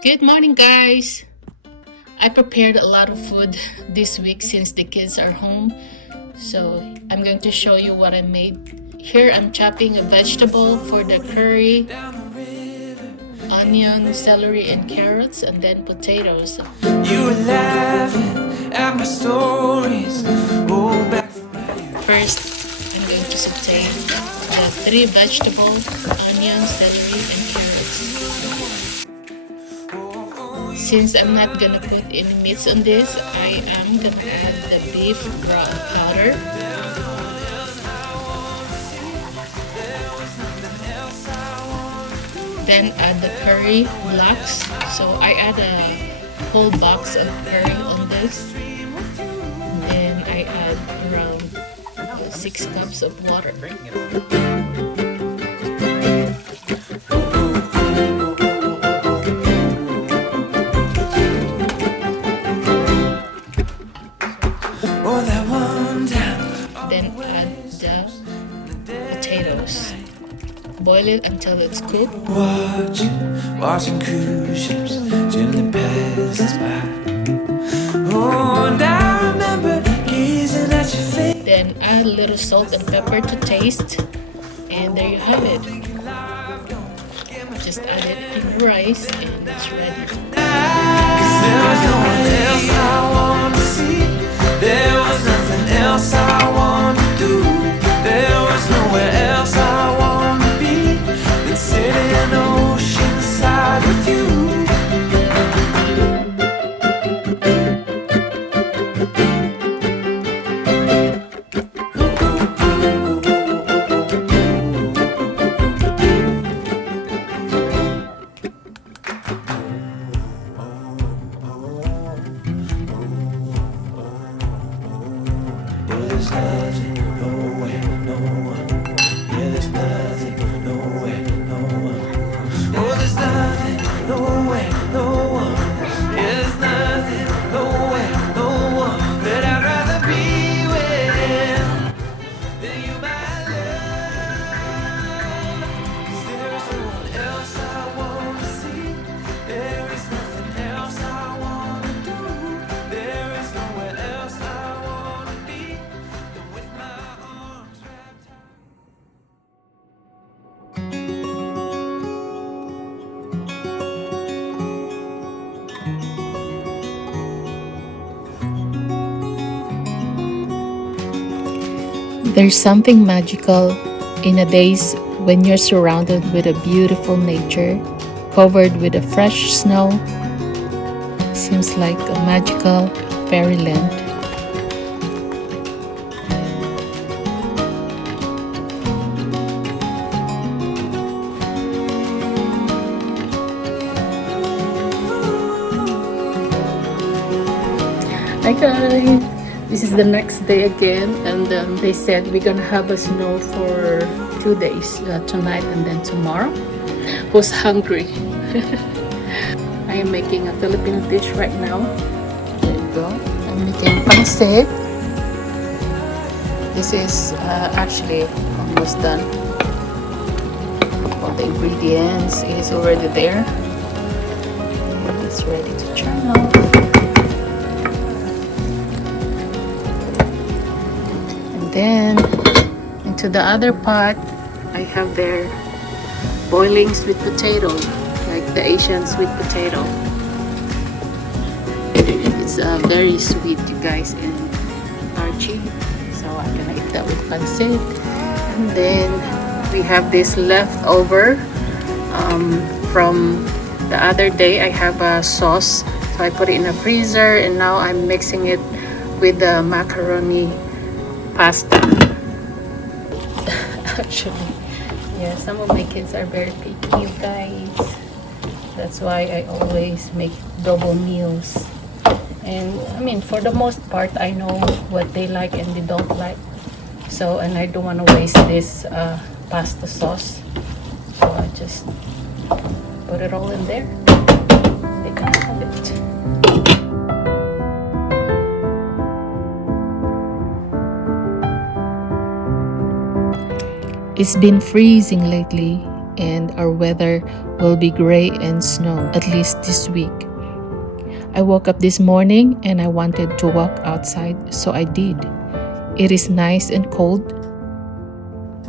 Good morning, guys. I prepared a lot of food this week since the kids are home. So I'm going to show you what I made. Here I'm chopping a vegetable for the curry, onion, celery, and carrots, and then potatoes. You were laughing at my stories. First, I'm going to saute the three vegetables, onion, celery, and carrots. Since I'm not gonna put any meats on this, I am gonna add the beef broth powder. Then add the curry blocks. So I add a whole box of curry on this. Then I add around 6 cups of water. Then add the potatoes. Boil it until it's cooked. Watching cruise ships gently pass us by. Oh, and I remember gazing at your face. Then add a little salt and pepper to taste. And there you have it. Just add it in the rice and it's ready. There was no one else I wanted to see. There was nothing else I wanted to do. There was nowhere else I wanted to be than sitting oceanside with you. There's nothing, nowhere, no one. Yeah, there's nothing, nowhere, no one. Oh, there's nothing, nowhere, no one. Yeah, there's nothing, nowhere, no one that I'd rather be with than you, my love. 'Cause there is no one else I want to see. There is nothing else I want to do. There is nowhere else I want to be than with my arms wrapped around. There's something magical in a days when you're surrounded with a beautiful nature, covered with a fresh snow. Seems like a magical fairyland. Hi guys, this is the next day again, and they said we're gonna have a snow for 2 days, tonight and then tomorrow. Who's hungry? I am making a Filipino dish right now. There you go. I'm making pancit. This is actually almost done. All the ingredients is already there. It's ready to try now. Then into the other pot I have there boiling sweet potato, like the Asian sweet potato. It's very sweet, you guys, and starchy, so I'm gonna eat that with pancit. And then we have this leftover from the other day. I have a sauce, so I put it in a freezer, and now I'm mixing it with the macaroni pasta. Actually, yeah, some of my kids are very picky, you guys. That's why I always make double meals. And I mean, for the most part, I know what they like and they don't like. So, and I don't want to waste this pasta sauce. So I just put it all in there. They can have it. It's been freezing lately, and our weather will be gray and snow, at least this week. I woke up this morning and I wanted to walk outside, so I did. It is nice and cold,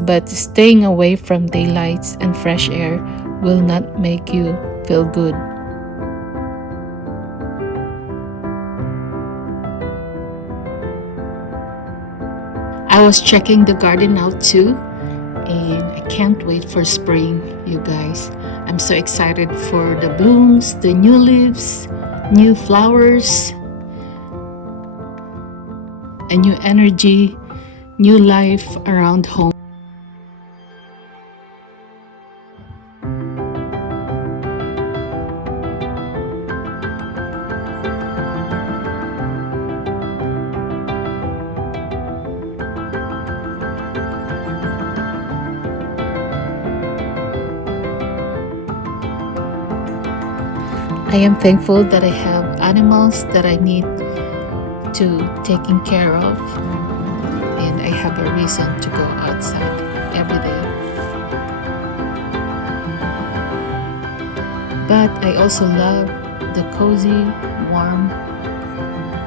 but staying away from daylights and fresh air will not make you feel good. I was checking the garden out too, and I can't wait for spring, you guys. I'm so excited for the blooms, the new leaves, new flowers, a new energy, new life around home. I am thankful that I have animals that I need to taking care of, and I have a reason to go outside every day. But I also love the cozy warmth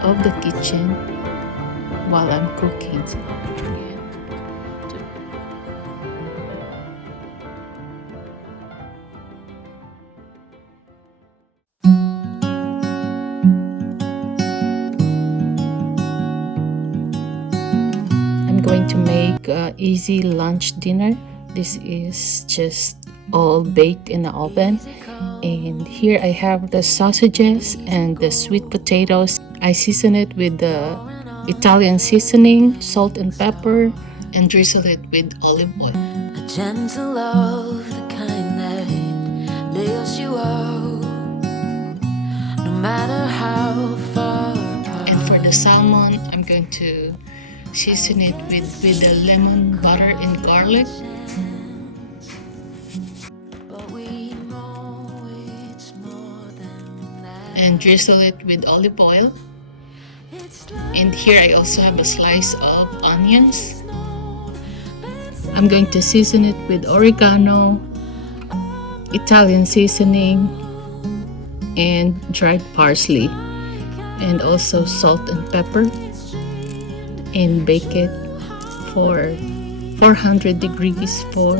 of the kitchen while I'm cooking. Going to make easy lunch dinner. This is just all baked in the oven, and here I have the sausages and the sweet potatoes. I season it with the Italian seasoning, salt and pepper, and drizzle it with olive oil. A gentle love, the kind that lifts you up, no matter how far apart. And for the salmon, I'm going to season it with the lemon, butter, and garlic. And drizzle it with olive oil. And here I also have a slice of onions. I'm going to season it with oregano, Italian seasoning, and dried parsley, and also salt and pepper, and bake it for 400 degrees for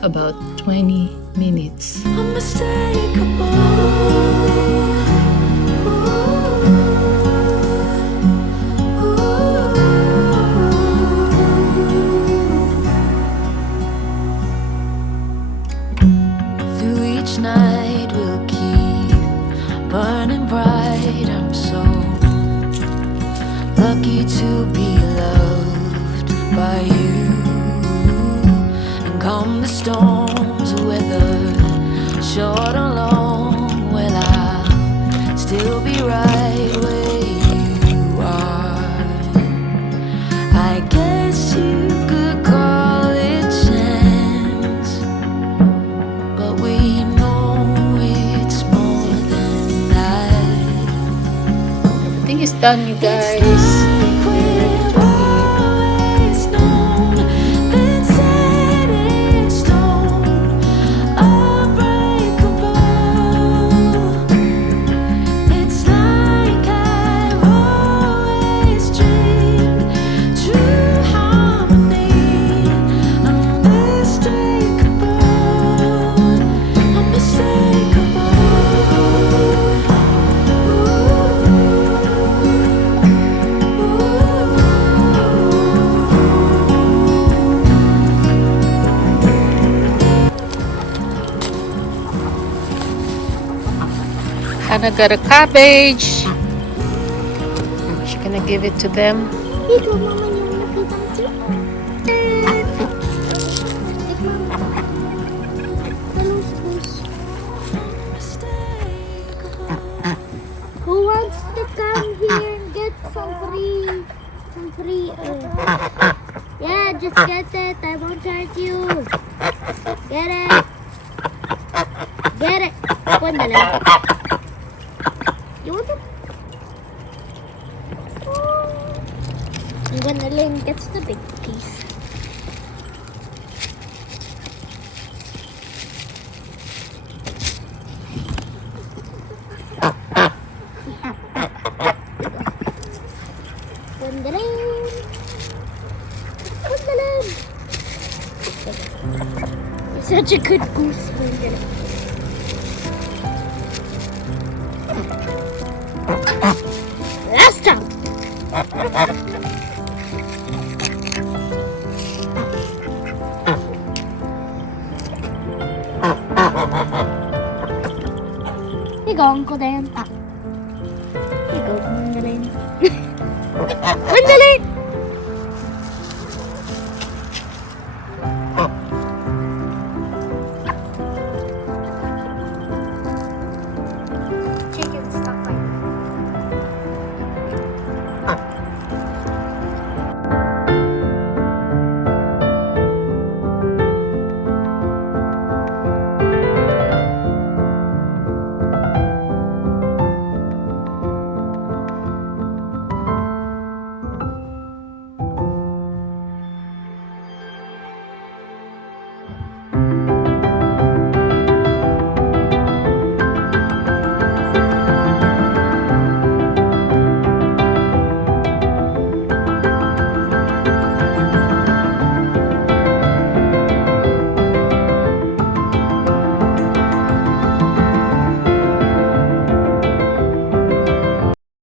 about 20 minutes. Through each night we'll keep burning bright. I'm so lucky to be loved by you. And come the storms, whether short or long, well, I'll still be right where you are. I guess you could call it chance, but we know it's more than that. Everything is done, you guys. Hannah got a cabbage. She's gonna give it to them. Ito, Mama, you wanna feed them too? Who wants to come here and get some free, yeah, just get it. I won't charge you. Get it. Get it. One na lang. You want it? I'm gonna let him get the big piece. such a good goose, Gwendolyn. Last time. Here you go, Uncle Dan. Here you go, Gwendolyn. Gwendolyn!